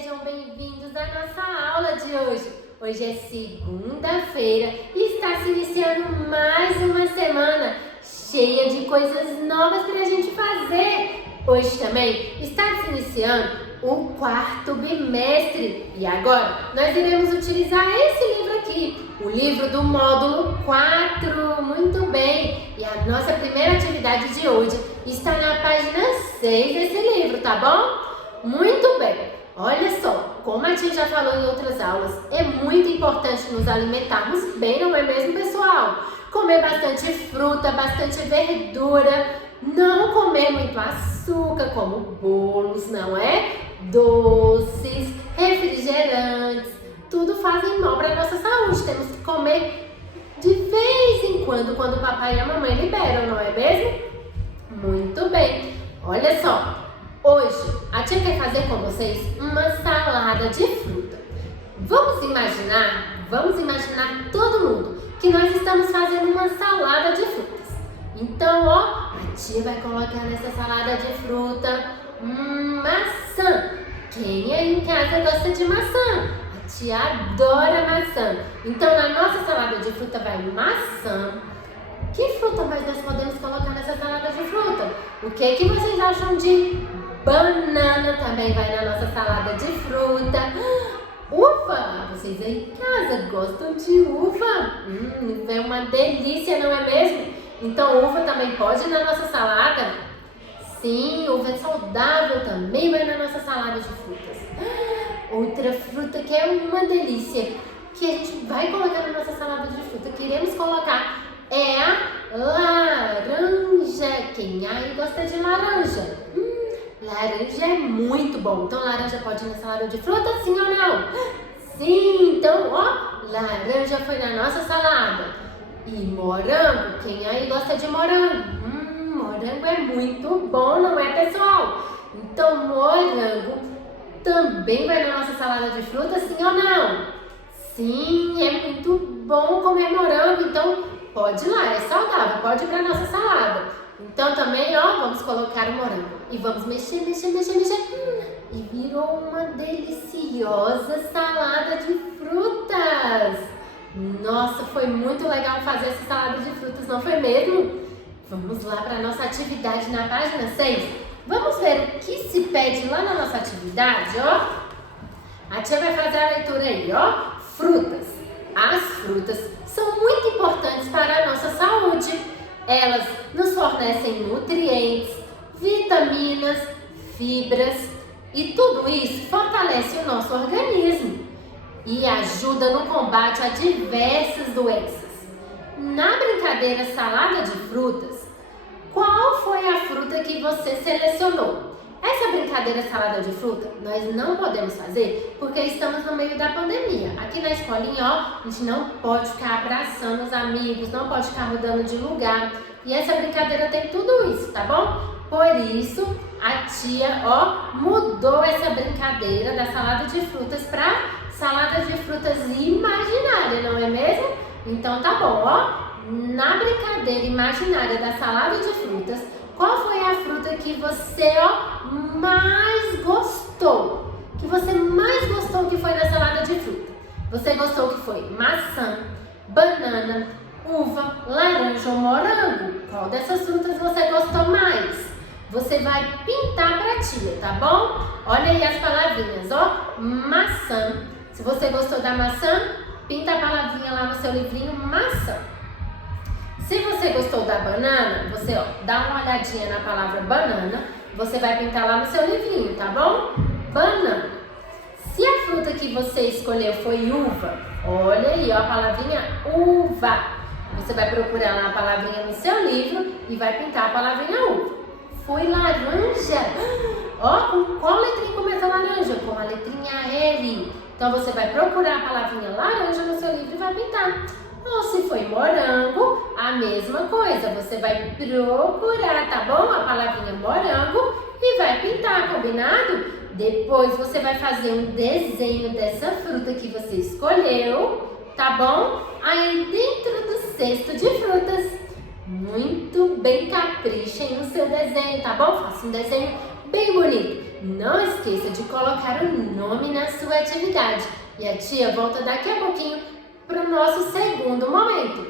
sejam bem-vindos à nossa aula de hoje. Hoje é segunda-feira e está se iniciando mais uma semana cheia de coisas novas para a gente fazer. Hoje também está se iniciando o quarto bimestre e agora nós iremos utilizar esse livro aqui, o livro do módulo 4. Muito bem! E a nossa primeira atividade de hoje está na página 6 desse livro, tá bom? Muito bem! Olha só, como a tia já falou em outras aulas, é muito importante nos alimentarmos bem, não é mesmo, pessoal? Comer bastante fruta, bastante verdura, não comer muito açúcar, como bolos, não é? Doces, refrigerantes, tudo fazem mal para a nossa saúde. Temos que comer de vez em quando o papai e a mamãe liberam, não é mesmo? Muito bem, olha só. Hoje, a tia quer fazer com vocês uma salada de fruta. Vamos imaginar todo mundo que nós estamos fazendo uma salada de frutas. Então, ó, a tia vai colocar nessa salada de fruta maçã. Quem aí em casa gosta de maçã? A tia adora maçã. Então, na nossa salada de fruta vai maçã. Que fruta mais nós podemos colocar nessa salada de fruta? O que vocês acham de banana? Também vai na nossa salada de fruta. Uva! Vocês aí em casa gostam de uva? É uma delícia, não é mesmo? Então uva também pode ir na nossa salada? Sim, uva é saudável, também vai na nossa salada de frutas. Outra fruta que é uma delícia, que a gente vai colocar na nossa salada de fruta, queremos colocar, é a laranja. Quem aí gosta de laranja? Laranja é muito bom. Então laranja pode ir na salada de fruta, sim ou não? Sim, então ó, laranja foi na nossa salada. E morango, quem aí gosta de morango? Morango é muito bom, não é, pessoal? Então morango também vai na nossa salada de fruta, sim ou não? Sim, é muito bom comer morango, então pode ir lá, é saudável, pode ir para nossa salada. Então também, ó, vamos colocar o morango e vamos mexer. E virou uma deliciosa salada de frutas. Nossa, foi muito legal fazer essa salada de frutas, não foi mesmo? Vamos lá para a nossa atividade na página 6. Vamos ver o que se pede lá na nossa atividade, ó. A tia vai fazer a leitura aí, ó. Frutas. As frutas são muito importantes para a nossa saúde. Elas nos fornecem nutrientes, vitaminas, fibras e tudo isso fortalece o nosso organismo e ajuda no combate a diversas doenças. Na brincadeira salada de frutas, qual foi a fruta que você selecionou? Essa brincadeira salada de fruta nós não podemos fazer porque estamos no meio da pandemia. Aqui na escolinha, ó, a gente não pode ficar abraçando os amigos, não pode ficar mudando de lugar. E essa brincadeira tem tudo isso, tá bom? Por isso, a tia, ó, mudou essa brincadeira da salada de frutas para salada de frutas imaginária, não é mesmo? Então tá bom, ó. Na brincadeira imaginária da salada de frutas, qual foi a fruta que você, ó, mais gostou? Que você mais gostou que foi na salada de fruta? Você gostou que foi maçã, banana, uva, laranja ou morango? Qual dessas frutas você gostou mais? Você vai pintar pra tia, tá bom? Olha aí as palavrinhas, ó. Maçã. Se você gostou da maçã, pinta a palavrinha lá no seu livrinho, maçã. Se você gostou da banana, você, ó, dá uma olhadinha na palavra banana, você vai pintar lá no seu livrinho, tá bom? Banana. Se a fruta que você escolheu foi uva, olha aí, ó, a palavrinha uva. Você vai procurar lá a palavrinha no seu livro e vai pintar a palavrinha uva. Foi laranja. Ó, com qual letrinha começa a laranja? Com a letrinha L. Então você vai procurar a palavrinha laranja no seu livro e vai pintar. Ou se foi morango, a mesma coisa. Você vai procurar, tá bom? A palavrinha morango e vai pintar, combinado? Depois você vai fazer um desenho dessa fruta que você escolheu, tá bom? Aí dentro do cesto de frutas. Muito bem, caprichem no seu desenho, tá bom? Faça um desenho bem bonito. Não esqueça de colocar o nome na sua atividade. E a tia volta daqui a pouquinho para o nosso segundo momento.